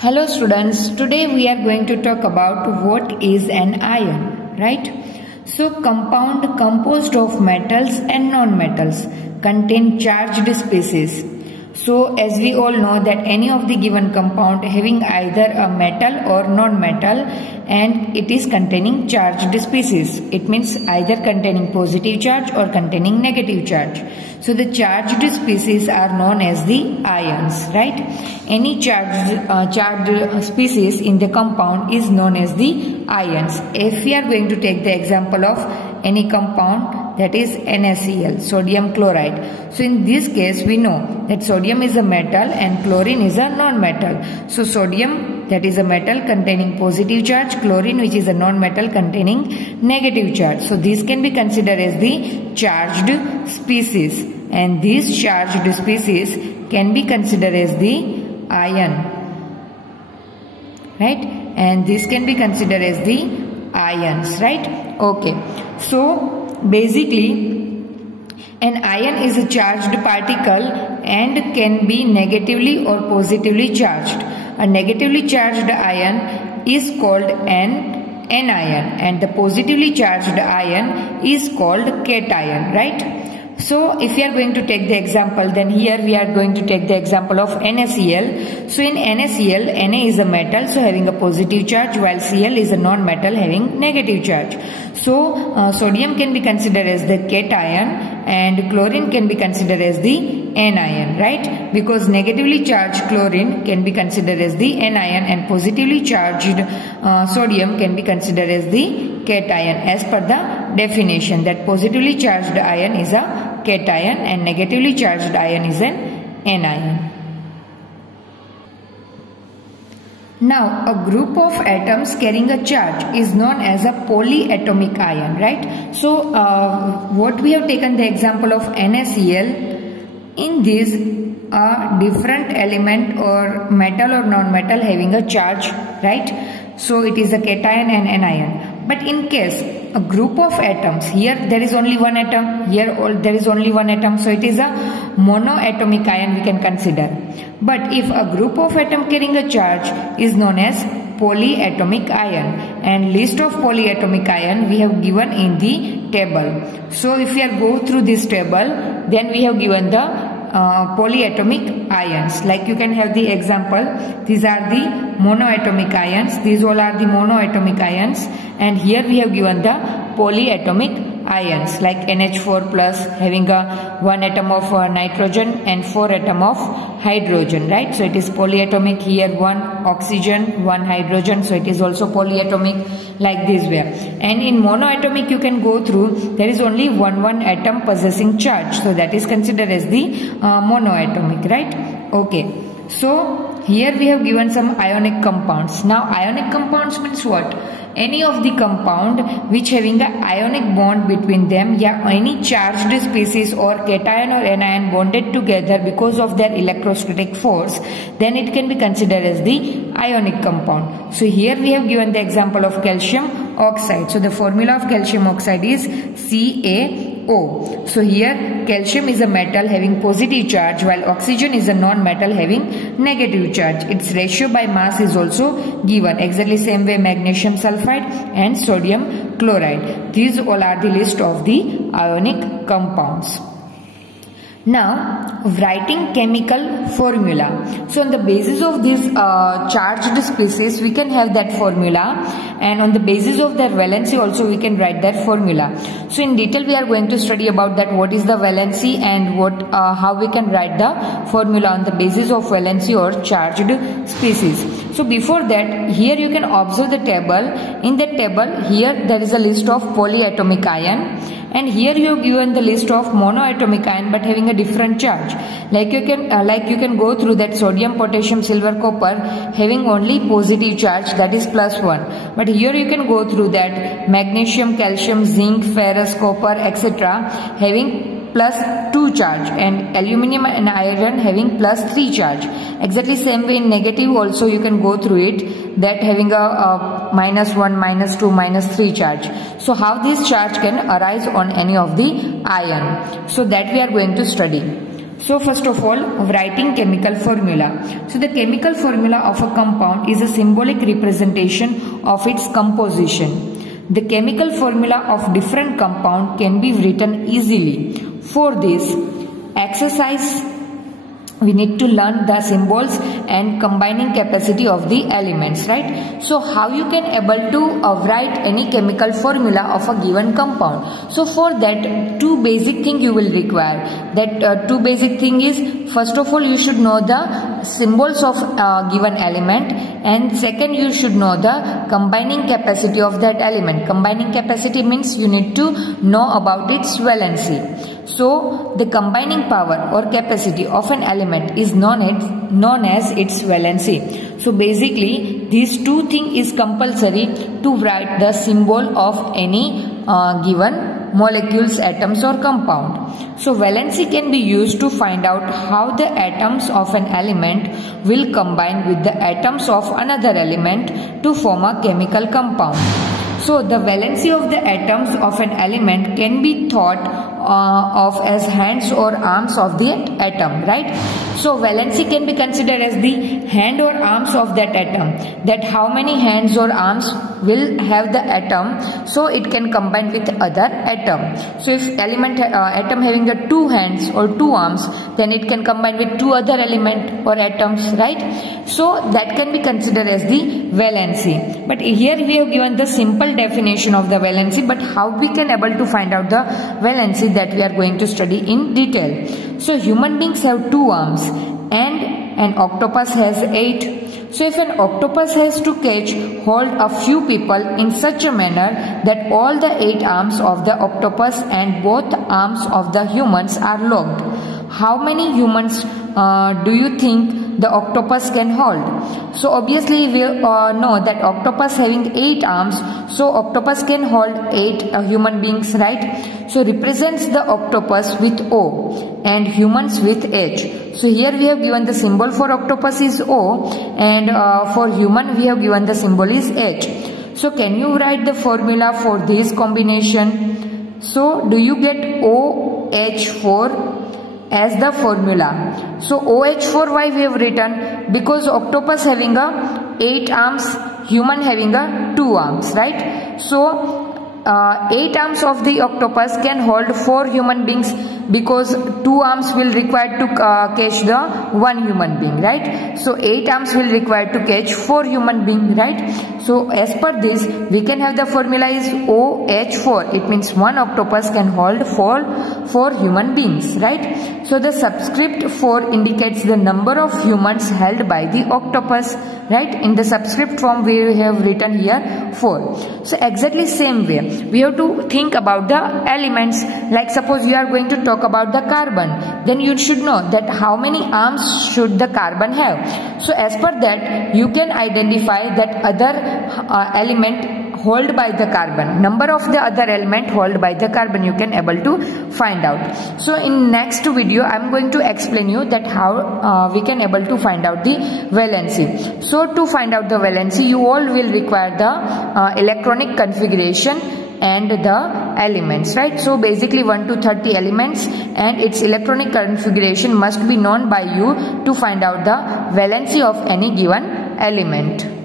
Hello students, today we are going to talk about what is an ion, right? So compound composed of metals and non-metals contain charged species. So as we all know that any of the given compound having either a metal or non-metal and it is containing charged species. It means either containing positive charge or containing negative charge. So the charged species are known as the ions, right? Any charged species in the compound is known as the ions. If we are going to take the example of any compound, that is NaCl, sodium chloride. So in this case we know that sodium is a metal and chlorine is a non-metal. So sodium, that is a metal containing positive charge, chlorine which is a non-metal containing negative charge. So this can be considered as the charged species, and these charged species can be considered as the ion, right? And this can be considered as the ions, right? Okay, so basically an ion is a charged particle and can be negatively or positively charged. A negatively charged ion is called an anion and the positively charged ion is called cation, right? So if we are going to take the example, then here we are going to take the example of NaCl. So in NaCl, Na is a metal, so having a positive charge, while Cl is a non-metal having negative charge. So sodium can be considered as the cation and chlorine can be considered as the anion, right? Because negatively charged chlorine can be considered as the anion and positively charged sodium can be considered as the cation, as per the definition that positively charged ion is a cation and negatively charged ion is an anion. Now, a group of atoms carrying a charge is known as a polyatomic ion, right? So, what we have taken the example of NaCl, in this a different element or metal or non-metal having a charge, right? So, it is a cation and anion. But in case a group of atoms, here there is only one atom, here there is only one atom, so it is a monoatomic ion we can consider. But if a group of atoms carrying a charge is known as polyatomic ion, and list of polyatomic ion we have given in the table. So if we are go through this table, then we have given the polyatomic ions. Like you can have the example, these are the monoatomic ions, these all are the monoatomic ions, and here we have given the polyatomic ions like NH4 plus having a 1 atom of nitrogen and 4 atom of hydrogen, right? So it is polyatomic. Here 1 oxygen, 1 hydrogen, so it is also polyatomic, like this way. And in monoatomic you can go through, there is only one atom possessing charge, so that is considered as the monoatomic, right? Okay, so here we have given some ionic compounds. Now ionic compounds means what? Any of the compound which having an ionic bond between them, yeah, any charged species or cation or anion bonded together because of their electrostatic force, then it can be considered as the ionic compound. So here we have given the example of calcium oxide. So the formula of calcium oxide is CaO. So here calcium is a metal having positive charge while oxygen is a non-metal having negative charge. Its ratio by mass is also given. Exactly same way magnesium sulfide and sodium chloride. These all are the list of the ionic compounds. Now, writing chemical formula. So on the basis of this charged species, we can have that formula, and on the basis of their valency also we can write that formula. So in detail we are going to study about that, what is the valency and what how we can write the formula on the basis of valency or charged species. So before that, here you can observe the table. In the table, here there is a list of polyatomic ion, and here you have given the list of monoatomic ion but having a different charge. Like you can go through that sodium, potassium, silver, copper having only positive charge, that is +1. But here you can go through that magnesium, calcium, zinc, ferrous, copper, etc. having +2 charge, and aluminium and iron having +3 charge. Exactly same way in negative also you can go through it, that having a -1, -2, -3 charge. So how this charge can arise on any of the ion, so that we are going to study. So first of all, writing chemical formula. So the chemical formula of a compound is a symbolic representation of its composition. The chemical formula of different compound can be written easily. For this exercise, we need to learn the symbols and combining capacity of the elements, right? So how you can able to write any chemical formula of a given compound? So for that, two basic thing you will require. That two basic thing is, first of all, you should know the symbols of given element, and second, you should know the combining capacity of that element. Combining capacity means you need to know about its valency. So the combining power or capacity of an element is known as its valency. So basically these two things is compulsory to write the symbol of any given molecules, atoms or compound. So valency can be used to find out how the atoms of an element will combine with the atoms of another element to form a chemical compound. So the valency of the atoms of an element can be thought of as hands or arms of the atom, right? So valency can be considered as the hand or arms of that atom, that how many hands or arms will have the atom, so it can combine with other atom. So if atom having the two hands or two arms, then it can combine with two other element or atoms, right? So that can be considered as the valency. But here we have given the simple definition of the valency, but how we can able to find out the valency, that we are going to study in detail. So human beings have 2 arms and an octopus has 8. So if an octopus has to catch hold a few people in such a manner that all the 8 arms of the octopus and both arms of the humans are locked, how many humans do you think the octopus can hold? So obviously we know that octopus having 8 arms, so octopus can hold 8 human beings, right? So represents the octopus with O and humans with H. So here we have given the symbol for octopus is O, and for human we have given the symbol is H. So can you write the formula for this combination? So do you get OH4 as the formula? So OH4 why we have written? Because octopus having a 8 arms, human having a 2 arms, right? So 8 arms of the octopus can hold 4 human beings, because 2 arms will require to catch the 1 human being, right? So 8 arms will require to catch 4 human being, right? So as per this, we can have the formula is OH4. It means 1 octopus can hold 4 human beings, right? So the subscript 4 indicates the number of humans held by the octopus, right? In the subscript form we have written here 4. So exactly same way we have to think about the elements. Like suppose you are going to talk about the carbon, then you should know that how many arms should the carbon have. So as per that, you can identify that other element hold by the carbon, number of the other element hold by the carbon, you can able to find out. So in next video I am going to explain you that how we can able to find out the valency. So to find out the valency, you all will require the electronic configuration and the elements, right? So basically 1 to 30 elements and its electronic configuration must be known by you to find out the valency of any given element.